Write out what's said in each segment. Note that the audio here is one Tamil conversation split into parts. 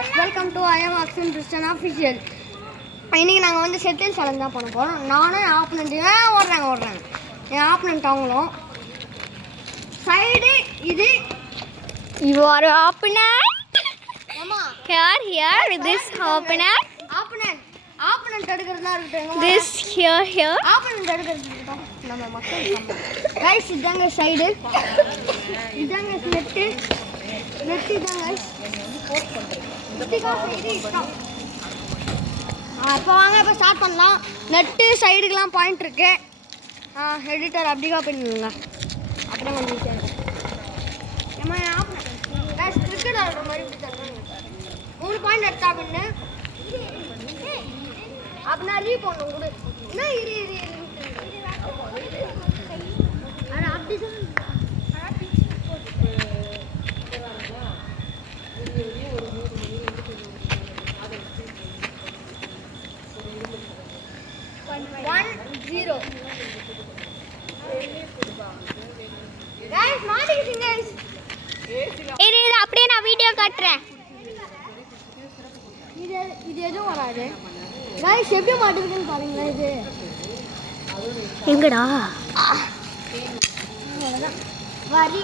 guys, welcome to I am Akshan Christian official. இன்னைக்கு நாங்க வந்து செட்டில் சேலஞ்ச் தான் பண்ண போறோம். நானும் ஆப்பனன்ட் ஓடுறாங்க. என் ஆப்பனன்ட் அவங்களும் சைடு இது you are opponent. ஆமா here this opponent எடுக்கிறதா இருக்கட்டும். this here ஆப்பனன்ட் எடுக்கிறது இருக்கட்டும். நம்ம மக்கள் गाइस இதாங்க சைடு இதாங்க நெட் இதாங்க போஸ்ட் பண்றேன். இது ஸ்டாப். அப்போ வாங்க இப்போ ஸ்டார்ட் பண்ணலாம். நெட்டு சைடுக்கெலாம் பாயிண்ட் இருக்கு. எடிட்டர் அப்படிக்கா பண்ணிடுங்க. அப்படியே கொஞ்சம் ஈஸியாக இருக்கும். ஏமா கிரிக்கெட் ஆடுற மாதிரி இப்படி தருவாங்க. 3 பாயிண்ட் எடுத்தா பண்ணு அப்படின்னா லீவ் பண்ணணும் கூட. என்ன இரு அப்படி சொல்லு. இது அப்படியே நான் வீடியோ காட்டுறேன். இது எதுவும் வராது. गाइस எப்படி மாட்டிருக்குன்னு பாருங்க. இது எங்கடா வரி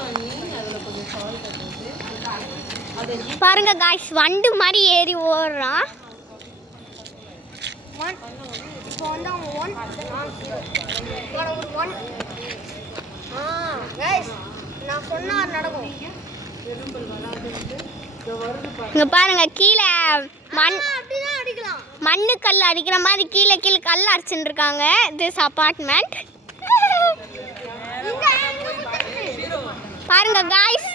பாருங்க गाइस, வண்டு மாதிரி ஏறி ஓடுறான். இப்போ வந்து அவங்க 1 गाइस நான் சொன்னா நடக்கும். இங்க பாருங்க, கீழே அப்படிதான் அடிக்கலாம். மண்ணு கல் அடிக்கிற மாதிரி கீழே கல் அடிச்சுட்டு இருக்காங்க. திஸ் அபார்ட்மெண்ட் பாருங்க गाइस,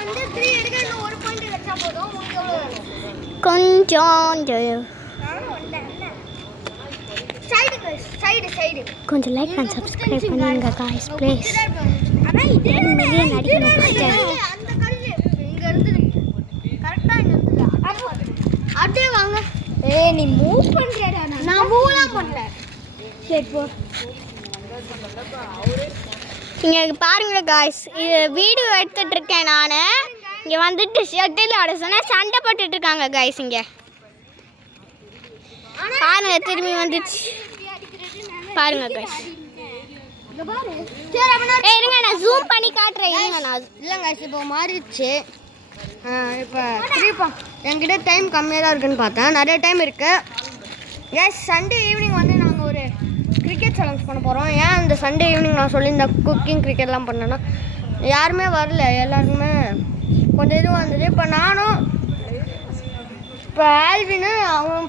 வந்து 3 எடுக்கணும். 1 பாயிண்ட் வெச்சா போதும். கொஞ்சம் சைடு கொஞ்சம் லைக் அண்ட் சப்ஸ்கிரைப் பண்ணுங்க गाइस ப்ளீஸ். 10 மில்லியன் அடிக்கணும் ஃபர்ஸ்ட். அந்த கல்லு இங்க இருந்து கரெக்ட்டா இங்க இருந்து அப்படியே வாங்க. நீ மூவ் பண்றடா. நான் மூவ்லாம் பண்ணல. சரி போ. இங்க பாருங்க गाइस, இது வீடியோ எடுத்துட்டு இருக்கேன் நான். இங்க வந்துட்டு ஷட்டில் ஆட சொன்னா சண்டை போட்டுட்டு இருக்காங்க गाइस. இங்க பாருங்க, திரும்பி வந்துச்சு பாருங்க गाइस. இங்க பாரு. சரி அப்ப நான் இருங்க, நான் ஜூம் பண்ணி காட்டுறேன். இருங்க நான் இல்ல गाइस இப்போ மாறிடுச்சு. இப்போ 3 என்கிட்ட டைம் கம்மியாக தான் இருக்குன்னு பார்த்தேன். நிறைய டைம் இருக்கு गाइस. சண்டே ஈவினிங் வந்து நாங்கள் ஒரு கிரிக்கெட் சேலஞ்ச் பண்ண போகிறோம். ஏன் இந்த சண்டே ஈவினிங் நான் சொல்லி இந்த குக்கிங் கிரிக்கெட்லாம் பண்ணேன்னா யாருமே வரல. எல்லாருக்குமே கொஞ்சம் இது வந்தது. இப்போ நானும் இப்போ ஆல்வின் அவன்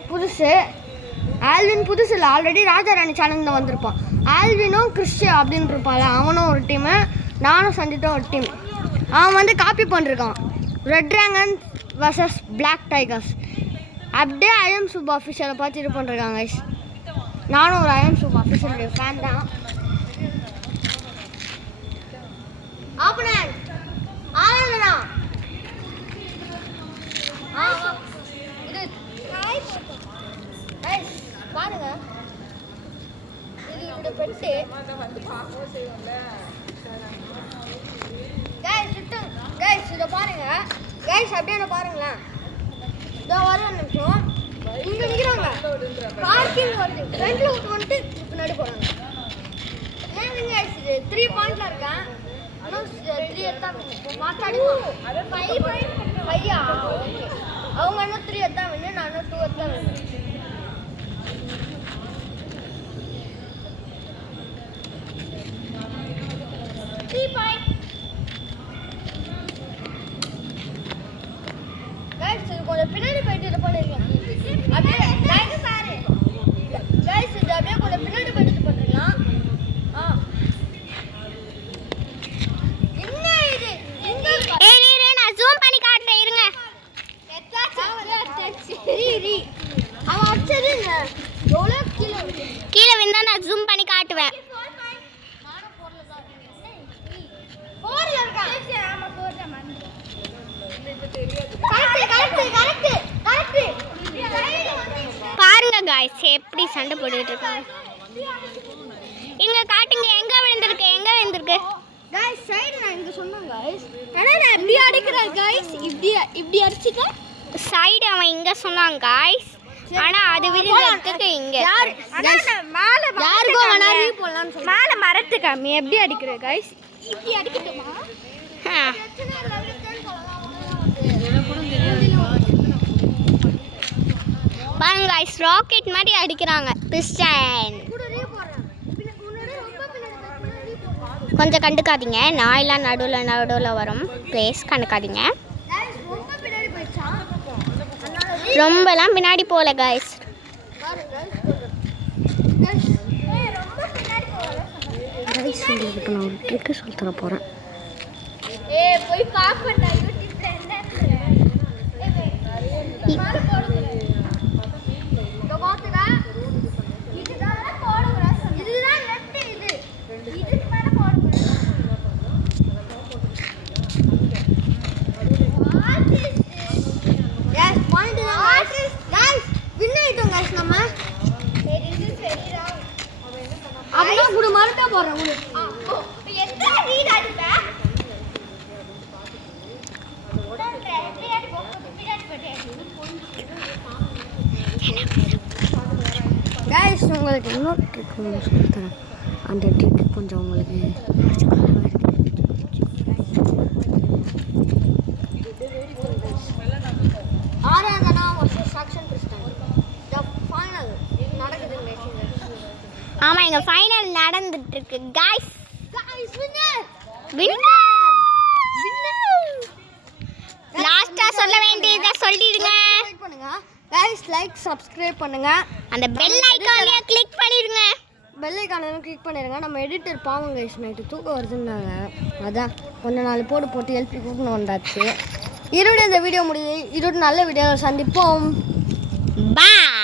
ஆல்வின் புதுசு இல்லை, ஆல்ரெடி ராஜா ராணி சேலஞ்ச் தான் வந்திருப்பான். ஆல்வினும் கிறிஸ்டியா அப்படின்னு இருப்பாள், அவனும் ஒரு டீமு, நானும் சஞ்சித்தும் ஒரு டீம். அவன் வந்து காப்பி பண்ணிருக்கான் red dragon vs black tigers. அப்படியே ஐஎம் சூப் ஆஃபீஷியலை பார்த்து இது பண்ணிருக்காங்க guys. நானும் ஒரு ஐஎம் சூப் ஆஃபீஷியல் ஃபேன் தான். ஆப்பனன்ட் ஆனந்தனா இது गाइस பாருங்க, இது இந்த பெட்டு गाइस இத பாருங்க गाइस. அப்படியே பாருங்களேன். இதோ வர நிமிஷம் இங்க நிக்கறாங்க. பார்க்கிங் வருது. ஃப்ரண்ட்ல வந்துட்டு பின்னாடி போறாங்க. ஏங்க गाइस இது 3 பாயிண்ட்ல இருக்கா. ஆனா 3 எடுத்தா மாட்டாடிமா. 5 பாயிண்ட் 5 ஓகே. அவங்க என்ன 3 எடுத்தா வேணும், நான் 2 எடுத்தா வேணும். கொஞ்சம் பின்னாடி போயிட்டு இது பண்ணிருக்கேன். அப்படியே गाइस இது அப்படியே கொஞ்சம் பின்னாடி போயிட்டு இது பண்ணிடலாம். என்ன இது இரு நான் ஜூம் பண்ணி காட்டுறேன். இருங்க. அவன் அடிச்சது எவ்வளோ கீழே விழுந்தா நான் ஜூம் பண்ணி காட்டுவேன். பாருங்க गाइस, எப்படி சண்டை போட்டுட்டு இருக்காங்க. இங்க காட்டுங்க, எங்க விழுந்திருக்கு गाइस சொன்னான் गाइस ஏன்னா நான் இப்படி அடிக்கிறேன் गाइस இப்படி அடிச்சிட்டா சைடு அவன் இங்க சொன்னான் गाइस ஆனா அது விழுந்ததுக்கு இங்க யார் மேல யாருக்கோ வேணா ரீ போடலாம்னு சொன்னா மேல மரத்து காமி எப்படி அடிக்கிற गाइस இப்படி அடிக்கட்டுமா பாருங்க गाइस ராக்கெட் மாதிரி அடிக்கிறாங்க பிஸ்டன் கொஞ்சம் கண்டுக்காதீங்க நாயெல்லாம் நடுவில் வரும் ப்ளேஸ் கண்டுக்காதீங்க ரொம்பலாம் பின்னாடி போகல गाइस இப்போ நான் ஒரு ட்ரிக்கு சொல்லி தர போகிறேன் போய் பாப்பேன்டா गाइस உங்களுக்கு இன்னொரு ட்ரிக் ஒன்று சொல்லித்தரேன் அந்த ட்ரிக் கொஞ்சம் உங்களுக்கு ஆராதனா வர்சஸ் சாக்ஷன் கிறிஸ்டன் தி ஃபைனல் நடக்குது ஆமா எங்க ஃபைனல் நடந்துட்டு இருக்கு गाइस வின்னர் லாஸ்டா சொல்ல வேண்டியதை சொல்லிடுங்க லைக் பண்ணுங்க गाइस லைக் சப்ஸ்கிரைப் பண்ணுங்க அந்த பெல் ஐகானை கிளிக் பண்ணிடுங்க பெல் ஐகானை கிளிக் பண்ணிடுங்க நம்ம எடிட்டர் பாவம் गाइस நைட்டு தூக்கம் வருதுன்னாங்க அதான் கொஞ்ச நாள் போட்டு எழுப்பி கூப்பிட்டு வந்தாச்சு இருபடி இந்த வீடியோ முடியுது இருபது நல்ல வீடியோவில் சந்திப்போம் பாய்